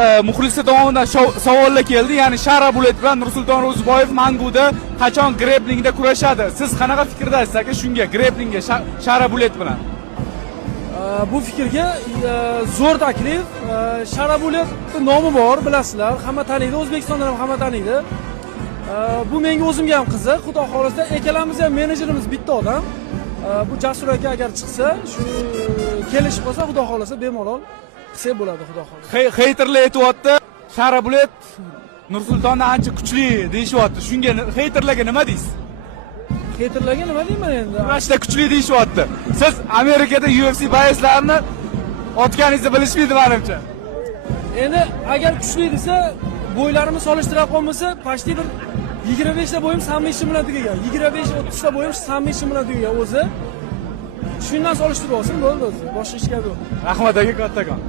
Muxlislar tomonidan savollar keldi. Ya'ni Shara Bulet bilan Nursulton Ro'ziboyev Manguda qachon greplingda kurashadi? Siz qanaqa fikrdasiz aka shunga, greplingga Shara Bulet bilan? Bu fikrga zo'r taklif. Shara Bulet nomi bor, bilasizlar. Hamma taniydi, O'zbekistonda ham hamma taniydi. Bu menga o'zimga ham qiziq. Xudo xolisa, ikkalamiz ham menejerimiz bitta odam. Bu Jasur aka agar chiqsa, shu kelishib qolsa, xudo xolisa bemalol qilsak bo'ladi, xudo xolisa. Heyterlar aytyapti, Shara Bulet Nursultondan ancha kuchli deyishyapti. Shunga heyterlarga nima deysiz? Heyterlarga nima deyman endi? Kurashda kuchli deyishyapti. Siz Amerikada UFC bayslarini otganingizni bilishmaydi menimcha. Endi agar kuchli desa, bo'ylarimiz solishtira qolmasa, pashti bir 25 ta bo'yim submission bilan tugagan. 25-30 ta bo'yim submission bilan tugagan o'zi. Shundan solishtirib olsin, bo'ldi o'zi. Boshqa ish yo'q. Rahmat aka, kattakon.